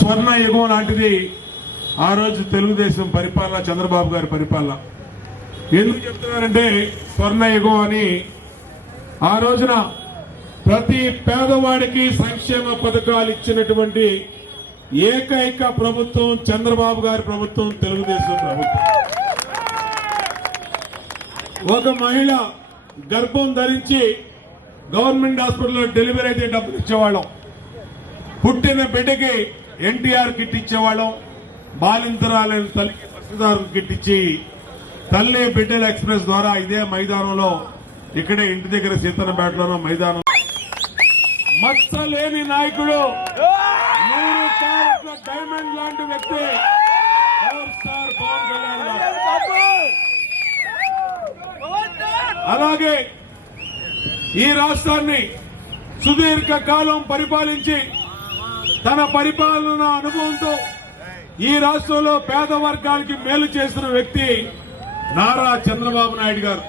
స్వర్ణ యుగం లాంటిది ఆ రోజు తెలుగుదేశం పరిపాలన, చంద్రబాబు గారి పరిపాలన. ఎందుకు చెప్తున్నారంటే స్వర్ణ యుగం అని, ఆ రోజున ప్రతి పేదవాడికి సంక్షేమ పథకాలు ఇచ్చినటువంటి ఏకైక ప్రభుత్వం చంద్రబాబు గారి ప్రభుత్వం, తెలుగుదేశం ప్రభుత్వం. ఒక మహిళ గర్భం ధరించి గవర్నమెంట్ హాస్పిటల్లో డెలివరీ అయితే డబ్బులు ఇచ్చేవాళ్ళం. పుట్టిన బిడ్డకి ఎన్టీఆర్ కిట్ ఇచ్చేవాళ్ళం. బాలింతరాలైన తల్లికి పసిదారు కిట్ ఇచ్చి తల్లి బిడ్డల ఎక్స్ప్రెస్ ద్వారా ఇదే మైదానంలో, ఇక్కడే ఇంటి దగ్గర సీతన్నపేటలోనో మైదానం, మచ్చలేని నాయకుడు, 100 క్యారెట్ల డైమండ్ లాంటి వ్యక్తి పవర్ స్టార్ పవన్ కళ్యాణ్ గారు. అలాగే ఈ రాష్ట్రాన్ని సుదీర్ఘ కాలం పరిపాలించి తన పరిపాలన అనుభవంతో ఈ రాష్ట్రంలో పేద వర్గాలకి మేలు చేసిన వ్యక్తి నారా చంద్రబాబు నాయుడు గారు.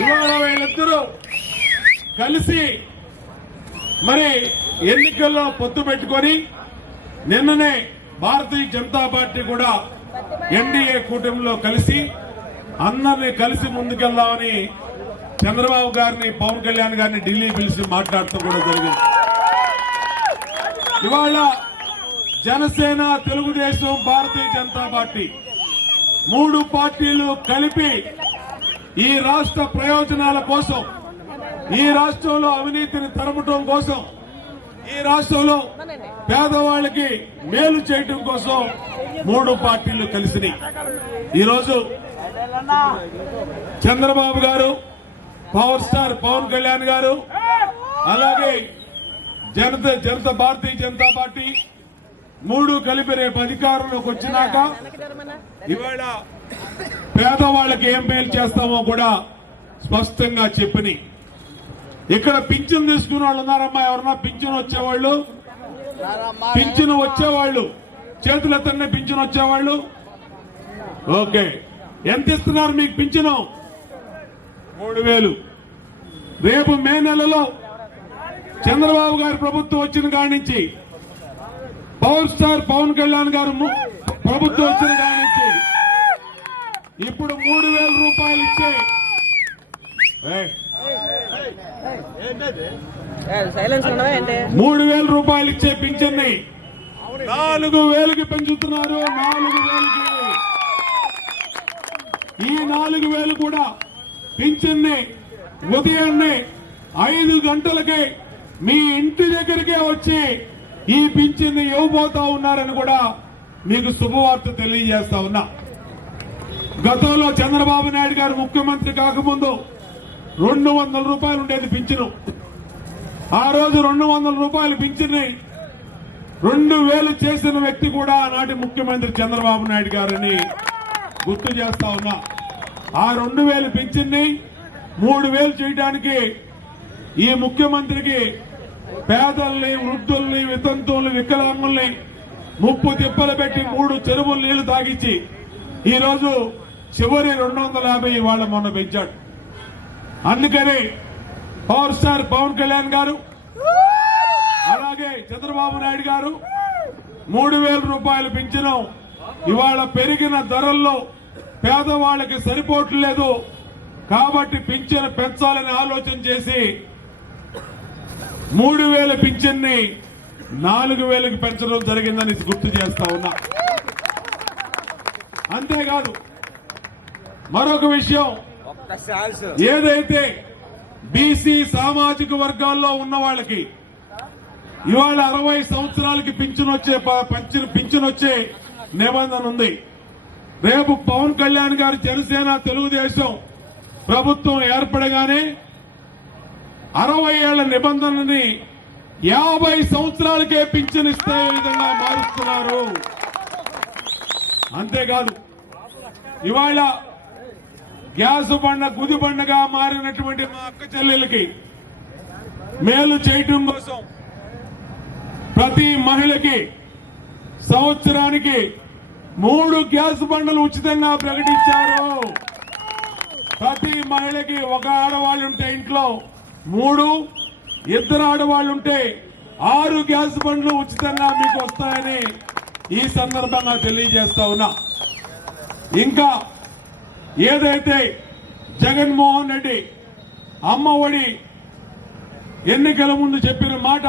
ఇవాళ వీళ్ళిద్దరూ కలిసి మరి ఎన్నికల్లో పొత్తు పెట్టుకొని నిన్ననే భారతీయ జనతా పార్టీ కూడా ఎన్డీఏ కూటమిలో కలిసి అందరినీ కలిసి ముందుకెళ్దామని చంద్రబాబు గారిని, పవన్ కళ్యాణ్ గారిని ఢిల్లీ పిలిచి మాట్లాడుతూ కూడా జరిగింది. ఇవాళ జనసేన, తెలుగుదేశం, భారతీయ జనతా పార్టీ 3 పార్టీలు కలిపి ఈ రాష్ట్ర ప్రయోజనాల కోసం, ఈ రాష్ట్రంలో అవినీతిని తరమటం కోసం, ఈ రాష్ట్రంలో పేదవాళ్ళకి మేలు చేయటం కోసం 3 పార్టీలు కలిసినాయి. ఈరోజు చంద్రబాబు గారు, పవర్ స్టార్ పవన్ కళ్యాణ్ గారు, అలాగే భారతీయ జనతా పార్టీ 3 కలిపి రేపు అధికారంలోకి వచ్చినాక ఇవాళ పేదవాళ్ళకి ఏం మేలు చేస్తామో కూడా స్పష్టంగా చెప్పినాయి. ఇక్కడ పింఛన్ తీసుకున్న వాళ్ళు ఉన్నారమ్మా? ఎవరన్నా పింఛన్ వచ్చేవాళ్ళు, పింఛన్ వచ్చేవాళ్ళు చేతులు ఎత్తండి. పింఛన్ వచ్చేవాళ్ళు ఓకే. ఎంత ఇస్తున్నారు మీకు పింఛను? 3000. రేపు మే నెలలో చంద్రబాబు గారి ప్రభుత్వం వచ్చిన కాడి నుంచి, పవర్ స్టార్ పవన్ కళ్యాణ్ గారు ప్రభుత్వం వచ్చిన కాడి నుంచి ఇప్పుడు 3000 రూపాయలు ఇచ్చే 3000 రూపాయలు ఇచ్చే పింఛన్ని 4000కి పెంచుతున్నారు. 4000కి. ఈ 4000 కూడా పింఛన్ని ఉదయాన్నే 5 గంటలకే మీ ఇంటి దగ్గరికే వచ్చి ఈ పింఛన్ని ఇవ్వబోతా ఉన్నారని కూడా మీకు శుభవార్త తెలియజేస్తా ఉన్నా. గతంలో చంద్రబాబు నాయుడు గారు ముఖ్యమంత్రి కాకముందు 200 రూపాయలు ఉండేది పింఛను. ఆ రోజు 200 రూపాయలు పింఛన్ని 2000 చేసిన వ్యక్తి కూడా ఆనాటి ముఖ్యమంత్రి చంద్రబాబు నాయుడు గారని గుర్తు చేస్తా ఉన్నా. ఆ 2000 పింఛన్ని 3000 చేయడానికి ఈ ముఖ్యమంత్రికి పేదల్ని, వృద్ధుల్ని, వితంతువుల్ని, వికలాంగుల్ని ముప్పు తిప్పలు పెట్టి 3 చెరువులు నీళ్లు తాగించి ఈరోజు చివరి 250 ఇవాళ మొన్న పెంచాడు. అందుకని పవర్ స్టార్ పవన్ కళ్యాణ్ గారు, అలాగే చంద్రబాబు నాయుడు గారు 3000 రూపాయలు పింఛను ఇవాళ పెరిగిన ధరల్లో పేదవాళ్ళకి సరిపోవట్లేదు కాబట్టి పింఛను పెంచాలని ఆలోచన చేసి 3000 పింఛన్ని 4000కి పెంచడం జరిగిందని గుర్తు చేస్తా ఉన్నా. అంతేకాదు మరొక విషయం, ఏదైతే బీసీ సామాజిక వర్గాల్లో ఉన్న వాళ్ళకి ఇవాళ 60 సంవత్సరాలకి పింఛన్ వచ్చే నిబంధన ఉంది. రేపు పవన్ కళ్యాణ్ గారు జనసేన, తెలుగుదేశం ప్రభుత్వం ఏర్పడగానే 60 ఏళ్ల నిబంధనని 50 సంవత్సరాలకే పింఛన్ ఇస్తే విధంగా మారుస్తున్నారు. అంతేకాదు ఇవాళ గ్యాస్ బండ, గుది బండగా మారినటువంటి మా అక్క చెల్లెలకి మేలు చేయటం కోసం ప్రతి మహిళకి సంవత్సరానికి 3 గ్యాస్ బండలు ఉచితంగా ప్రకటించారు. ప్రతి మహిళకి ఒక ఆడవాళ్ళుంటే ఇంట్లో 3, 2 ఆడవాళ్ళుంటే 6 గ్యాస్ బండ్లు ఉచితంగా మీకు వస్తాయని ఈ సందర్భంగా తెలియజేస్తా ఉన్నా. ఇంకా ఏదైతే జగన్మోహన్ రెడ్డి అమ్మఒడి ఎన్నికల ముందు చెప్పిన మాట,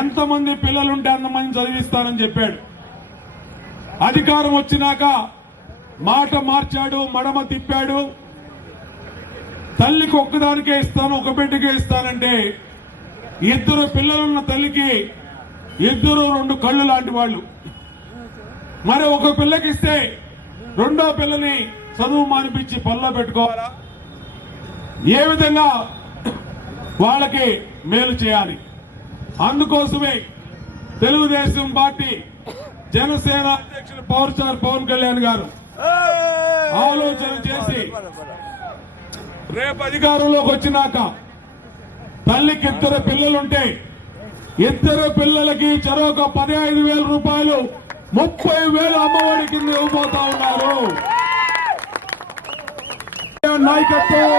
ఎంతమంది పిల్లలుంటే అంతమంది చదివిస్తానని చెప్పాడు. అధికారం వచ్చినాక మాట మార్చాడు, మడమ తిప్పాడు. తల్లికి ఒక్కదానికే ఇస్తాను, ఒక బిడ్డకే ఇస్తానంటే 2 పిల్లలున్న తల్లికి 2 కళ్ళు లాంటి వాళ్ళు. మరి ఒక పిల్లకి ఇస్తే 2వ పిల్లని చదువు మానిపించి పనిలో పెట్టుకోవాలా? ఏ విధంగా వాళ్ళకి మేలు చేయాలి? అందుకోసమే తెలుగుదేశం పార్టీ జనసేన అధ్యక్షులు పవర్ స్టార్ పవన్ కళ్యాణ్ గారు ఆలోచన చేసి రేపు అధికారంలోకి వచ్చినాక తల్లికి 2 పిల్లలుంటే 2 పిల్లలకి చెరొక 15,000 రూపాయలు 30,000 అమ్మఒడి కింద ఇవ్వబోతా ఉన్నారు. నాయకత్వం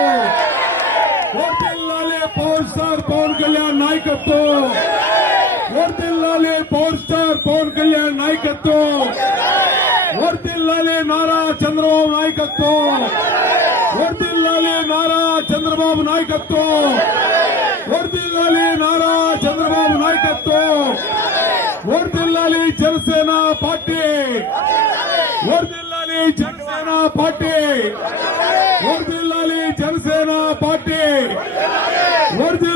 వర్ధిల్లాలి, పవర్ స్టార్ పవన్ కళ్యాణ్ నాయకత్వం వర్ధిల్లాలి, పవర్ స్టార్ పవన్ కళ్యాణ్ నాయకత్వం వర్ధిల్లాలి, నారా చంద్రబాబు నాయకత్వం వర్ధిల్లాలి, నారా చంద్రబాబు నాయకత్వం వర్ధిల్లాలి, నారా చంద్రబాబు నాయకత్వం వర్ధిల్లాలి, జనసేన పార్టీ వర్ధిల్లాలి, జనసేన పార్టీ వర్ధిల్లాలి, జనసేన పార్టీ వర్ధిల్లాలి.